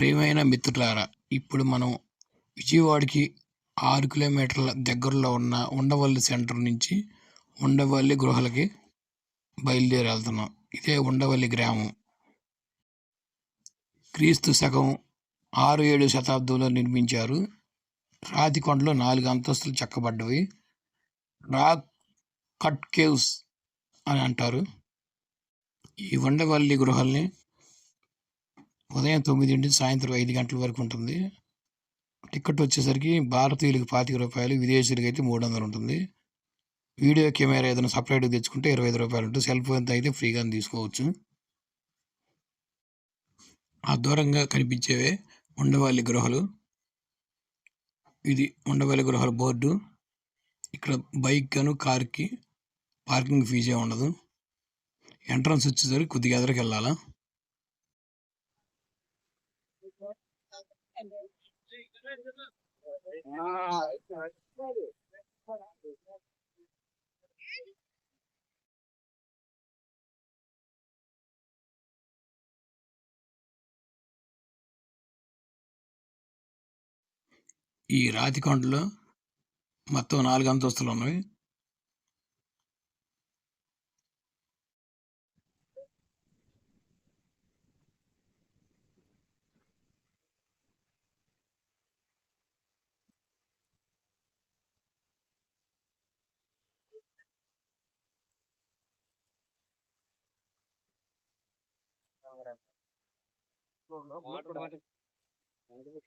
ప్రియమైన మిత్రులారా ఇప్పుడు మనం విజయవాడకి ఆరు కిలోమీటర్ల దగ్గరలో ఉన్న ఉండవల్లి సెంటర్ నుంచి ఉండవల్లి గృహలకి బయలుదేరి వెళ్తున్నాం ఇదే ఉండవల్లి గ్రామం. క్రీస్తు శకం ఆరు ఏడు శతాబ్దంలో నిర్మించారు. రాతి కొండలు నాలుగు అంతస్తులు చెక్కబడ్డవి. రాక్ కట్ కేవ్స్ అని అంటారు. ఈ ఉండవల్లి గృహల్ని ఉదయం తొమ్మిది నుంచి సాయంత్రం ఐదు గంటల వరకు ఉంటుంది. టికెట్ వచ్చేసరికి భారతీయులకి పాతిక రూపాయలు విదేశీయులకి అయితే మూడు వందలు ఉంటుంది. వీడియో కెమెరా ఏదైనా సపరేట్గా తెచ్చుకుంటే ఇరవై ఐదు రూపాయలు ఉంటుంది. సెల్ ఫోన్తో అయితే ఫ్రీగా తీసుకోవచ్చు. ఆ దూరంగా కనిపించేవే ఉండవల్లి గృహలు. ఇది ఉండవల్లి గృహాల బోర్డు. ఇక్కడ బైక్ అను కార్కి పార్కింగ్ ఫీజే ఉండదు. ఎంట్రన్స్ వచ్చేసరికి కొద్దిగా ఎదరికి వెళ్ళాలా ఈ రాతి కొండలో మొత్తం నాలుగు అంతస్తులు ఉన్నవి.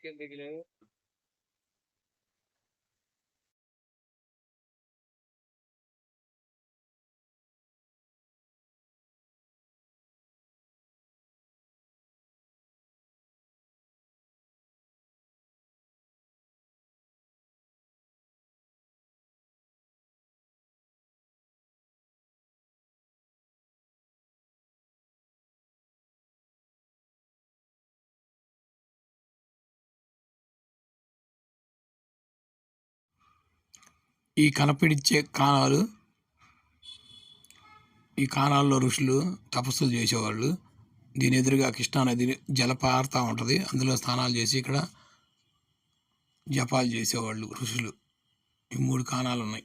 എന്തെങ്കിലും ఈ కనపడిచ్చే కాణాలు ఈ కాణాల్లో ఋషులు తపస్సులు చేసేవాళ్ళు. దీని ఎదురుగా కృష్ణానది జలపారుతూ ఉంటుంది. అందులో స్నానాలు చేసి ఇక్కడ జపాలు చేసేవాళ్ళు ఋషులు. ఈ మూడు కాణాలు ఉన్నాయి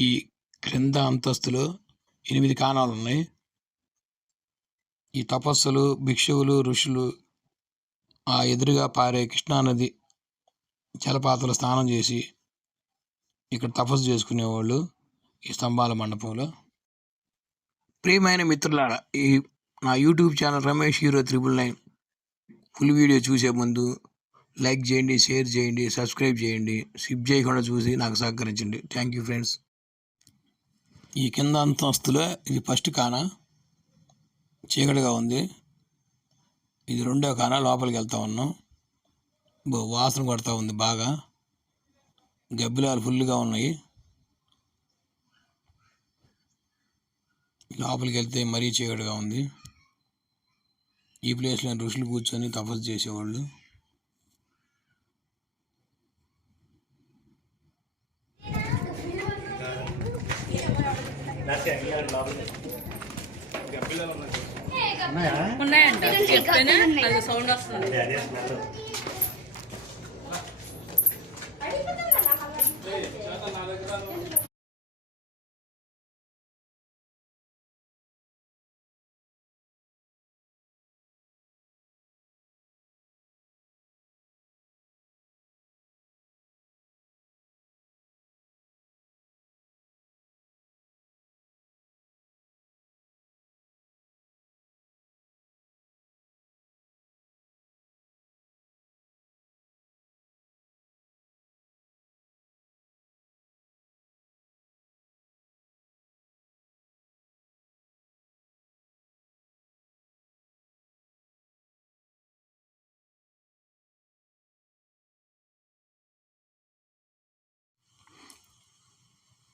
ఈ క్రింద అంతస్తులో ఎనిమిది కాణాలు ఉన్నాయి ఈ తపస్సులు భిక్షువులు ఋషులు ఆ ఎదురుగా పారే కృష్ణానది జలపాతలు స్నానం చేసి ఇక్కడ తపస్సు చేసుకునేవాళ్ళు ఈ స్తంభాల మండపంలో. ప్రియమైన మిత్రులారా ఈ నా YouTube channel Ramesh hero triple nine full video చూసే ముందు లైక్ చేయండి షేర్ చేయండి సబ్స్క్రైబ్ చేయండి స్కిప్ చేయకుండా చూసి నాకు సహకరించండి. Thank you friends. ఈ కింద అంతస్తులో ఇది ఫస్ట్ కాన చీకటిగా ఉంది. ఇది రెండో కాన లోపలికి వెళ్తా ఉన్నాం. వాసన కొడతా ఉంది బాగా. గబ్బిలాలు ఫుల్గా ఉన్నాయి. లోపలికి వెళ్తే మరీ చీకటిగా ఉంది. ఈ ప్లేస్లో ఋషులు కూర్చొని తపస్సు చేసేవాళ్ళు. ఉన్నాయంట. చెప్తేనే అది సౌండ్ వస్తుంది.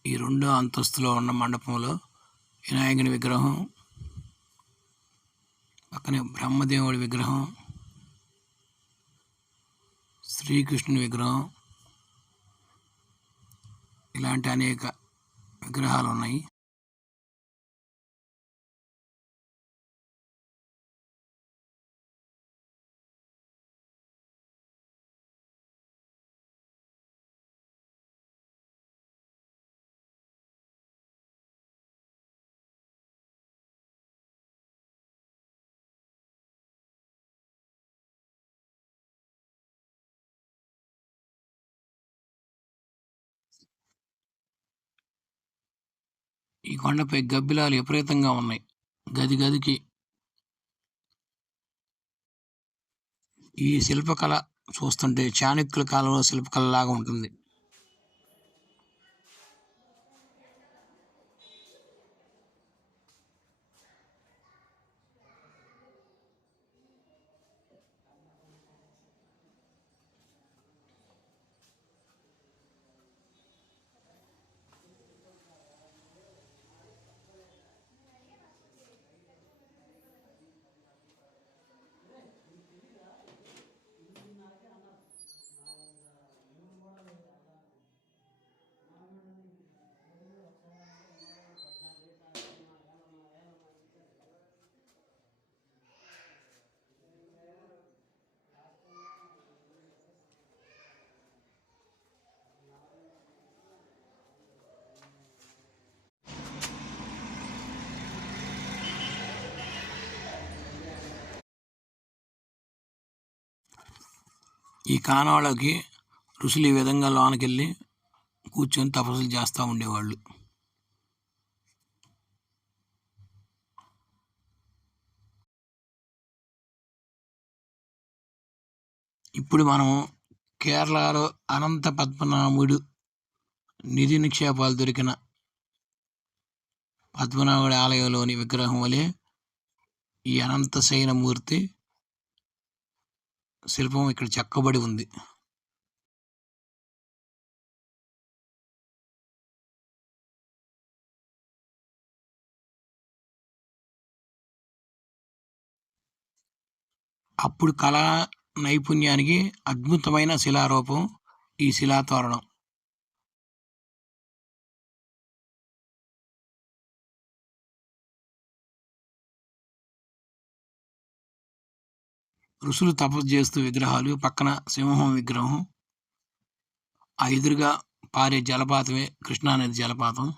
ఈ రెండో అంతస్తులో ఉన్న మండపంలో వినాయకుని విగ్రహం పక్కనే బ్రహ్మదేవుడి విగ్రహం శ్రీకృష్ణుని విగ్రహం ఇలాంటి అనేక విగ్రహాలు ఉన్నాయి. ఈ కొండపై గబ్బిలాలు విపరీతంగా ఉన్నాయి. గది గదికి ఈ శిల్పకళ చూస్తుంటే చాణక్యుల కాలంలో శిల్పకళ లాగా ఉంటుంది. ఈ కానవాళ్ళకి ఋషులు ఈ విధంగా లోనకెళ్ళి కూర్చొని తపస్సులు చేస్తూ ఉండేవాళ్ళు. ఇప్పుడు మనం కేరళలో అనంత పద్మనాభుడు నిధి నిక్షేపాలు దొరికిన పద్మనాభుడి ఆలయంలోని విగ్రహం వలె ఈ అనంత శయనమూర్తి శిల్పం ఇక్కడ చెక్కబడి ఉంది. అప్పుడు కళా నైపుణ్యానికి అద్భుతమైన శిలారూపం ఈ శిలాతోరణం. ఋషులు తపస్సు చేస్తూ విగ్రహాలు పక్కన సింహం విగ్రహం ఆ ఎదురుగా పారే జలపాతమే కృష్ణానది జలపాతం.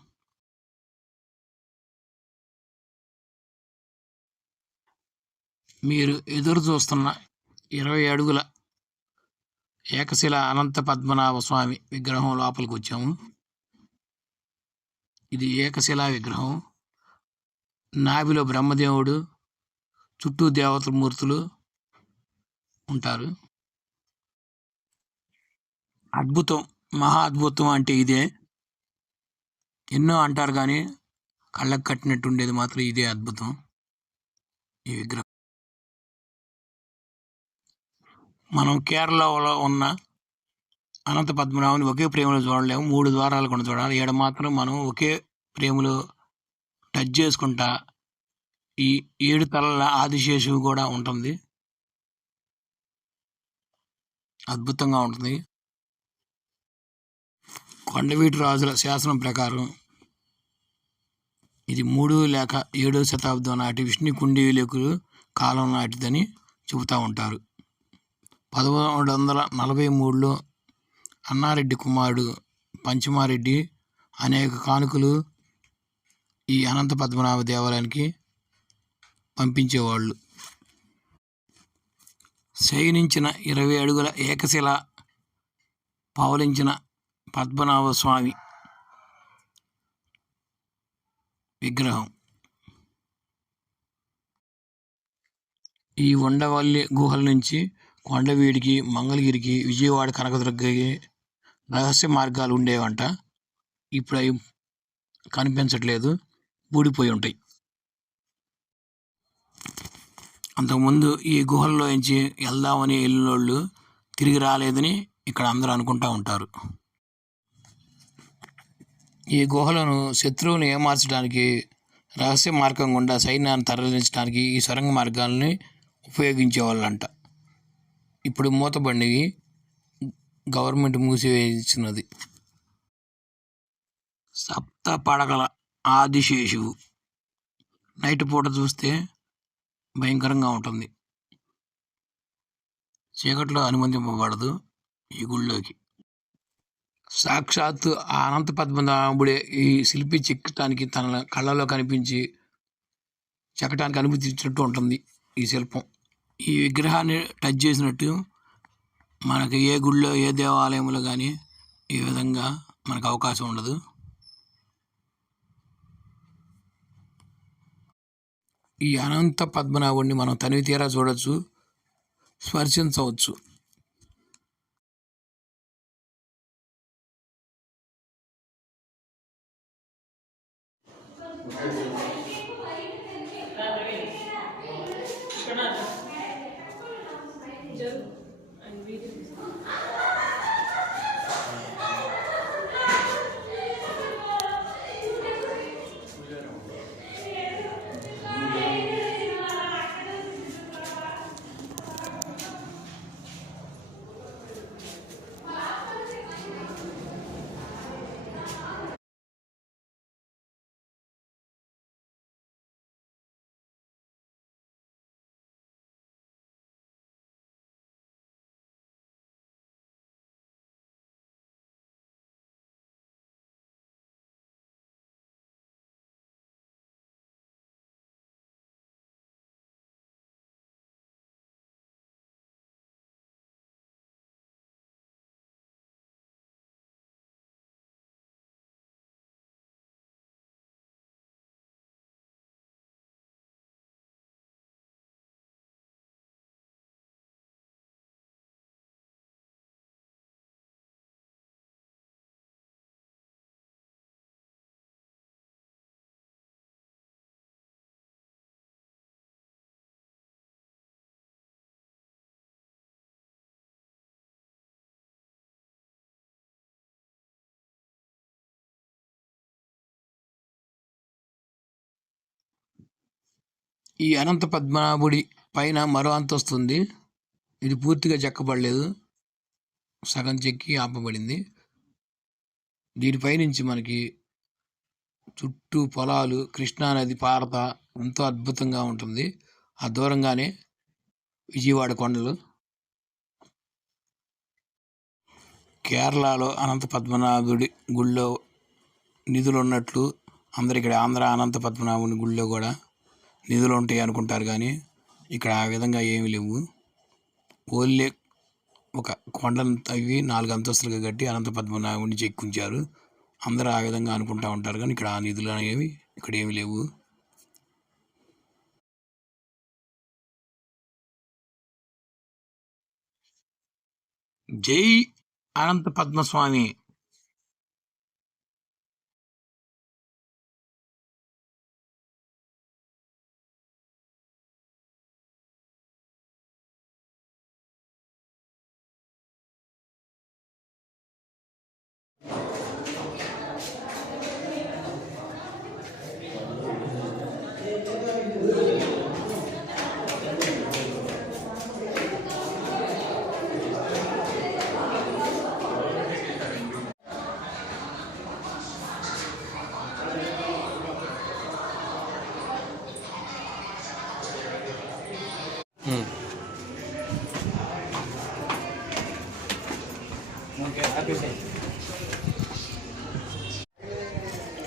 మీరు ఎదురు చూస్తున్న ఇరవై అడుగుల ఏకశిల అనంత పద్మనాభ స్వామి విగ్రహం లోపలికి వచ్చాము. ఇది ఏకశిలా విగ్రహం. నాభిలో బ్రహ్మదేవుడు చుట్టూ దేవతల మూర్తులు ఉంటారు. అద్భుతం మహా అద్భుతం అంటే ఇదే. ఎన్నో అంటారు కానీ కళ్ళకు కట్టినట్టు ఉండేది మాత్రం ఇదే అద్భుతం. ఈ విగ్రహం. మనం కేరళలో ఉన్న అనంత పద్మనాభుని ఒకే ప్రేమలో చూడలేము. మూడు ద్వారాలు కూడా చూడాలి. ఏడు మాత్రం మనం ఒకే ప్రేమలో టచ్ చేసుకుంటా ఈ ఏడు తలల ఆదిశేషువు కూడా ఉంటుంది. అద్భుతంగా ఉంటుంది. కొండవీటి రాజుల శాసనం ప్రకారం ఇది మూడు లేక ఏడో శతాబ్దం నాటి విష్ణు కుండీలకులు కాలం నాటిదని చెబుతూ ఉంటారు. పదమూడు వందల నలభై మూడులో అన్నారెడ్డి కుమారుడు పంచమారెడ్డి అనేక కానుకలు ఈ అనంత పద్మనాభ దేవాలయానికి పంపించేవాళ్ళు. శయనించిన ఇరవై అడుగుల ఏకశిల పావలించిన పద్మనాభ స్వామి విగ్రహం. ఈ ఉండవల్లి గుహల నుంచి కొండవీడికి మంగళగిరికి విజయవాడ కనకదుర్గకి రహస్య మార్గాలు ఉండేవంట. ఇప్పుడు అవి కనిపించట్లేదు ఊడిపోయి ఉంటాయి. అంతకుముందు ఈ గుహల్లో నుంచి వెళ్దామని వెళ్ళినోళ్ళు తిరిగి రాలేదని ఇక్కడ అందరూ అనుకుంటా ఉంటారు. ఈ గుహలను శత్రువుని ఏమార్చడానికి రహస్య మార్గం గుండా సైన్యాన్ని తరలించడానికి ఈ సొరంగ మార్గాల్ని ఉపయోగించేవాళ్ళంట. ఇప్పుడు మూతబండివి గవర్నమెంట్ మూసివేసినది. సప్త పడగల ఆదిశేషువు. నైట్ పూట చూస్తే భయంకరంగా ఉంటుంది. చీకట్లో అనుమతింపబడదు ఈ గుళ్ళోకి. సాక్షాత్తు అనంత పద్మనాభుడే ఈ శిల్పి చెక్కటానికి తన కళ్ళలో కనిపించి చెక్కటానికి అనుమతించినట్టు ఉంటుంది ఈ శిల్పం. ఈ విగ్రహాన్ని టచ్ చేసినట్టు మనకి ఏ గుళ్ళో ఏ దేవాలయంలో కానీ ఈ విధంగా మనకు అవకాశం ఉండదు. ఈ అనంత పద్మనాభుడిని మనం తనివి తీరా చూడొచ్చు స్పర్శించవచ్చు. ఈ అనంత పద్మనాభుడి పైన మరో అంతస్తు ఉంది ఇది పూర్తిగా చెక్కబడలేదు. సగం చెక్కి ఆపబడింది. దీనిపై నుంచి మనకి చుట్టూ పొలాలు కృష్ణానది పారత ఎంతో అద్భుతంగా ఉంటుంది. ఆ దూరంగానే విజయవాడ కొండలు. కేరళలో అనంత పద్మనాభుడి గుళ్ళో నిధులు ఉన్నట్లు అందరు ఇక్కడ ఆంధ్ర అనంత పద్మనాభుని గుళ్ళో కూడా నిధులు ఉంటాయి అనుకుంటారు కానీ ఇక్కడ ఆ విధంగా ఏమీ లేవు. ఓన్లీ ఒక కొండను తవ్వి నాలుగు అంతస్తులుగా కట్టి అనంత పద్మనాభుని చెక్కించారు. అందరూ ఆ విధంగా అనుకుంటా ఉంటారు కానీ ఇక్కడ ఆ నిధులు అనేవి ఇక్కడ ఏమి లేవు. జై అనంత పద్మస్వామి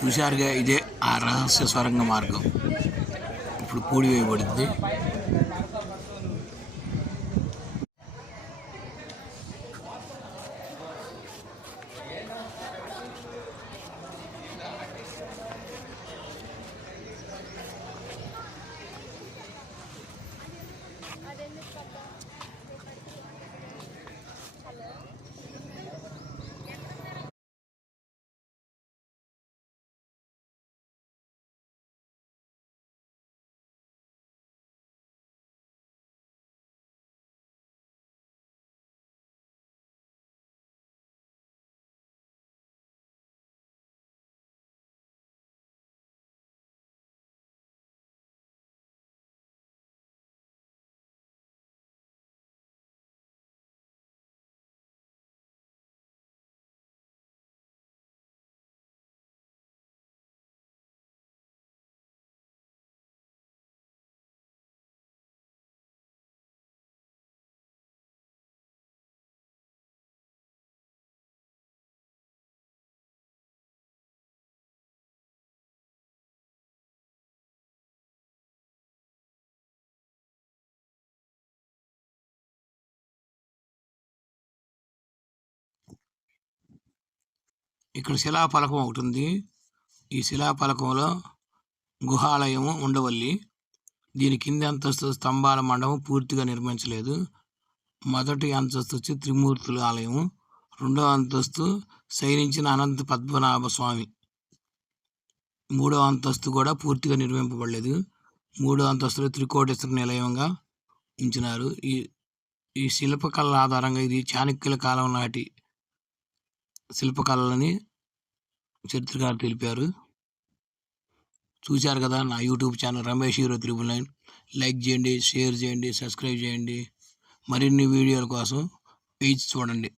హుషారుగా ఇదే ఆ రహస్య స్వరంగ మార్గం. இப்படி கூடி வைப்படுத்தி ఇక్కడ శిలాఫలకం ఒకటి ఉంది. ఈ శిలాఫలకంలో గుహాలయము ఉండవల్లి. దీని కింది అంతస్తు స్తంభాల మండపం పూర్తిగా నిర్మించలేదు. మొదటి అంతస్తు వచ్చి త్రిమూర్తుల ఆలయము. రెండవ అంతస్తు శయనించిన అనంత పద్మనాభ స్వామి. మూడవ అంతస్తు కూడా పూర్తిగా నిర్మింపబడలేదు. మూడో అంతస్తులో త్రికోటేశ్వర నిలయంగా ఉంచినారు. ఈ ఈ శిల్పకళ ఆధారంగా ఇది చాణక్యుల కాలం నాటి శిల్పకళలని చరిత్రకారు తెలిపారు. చూశారు కదా నా YouTube channel Ramesh hero triple nine. Like చేయండి షేర్ చేయండి సబ్స్క్రైబ్ చేయండి. మరిన్ని వీడియోల కోసం పేజ్ చూడండి.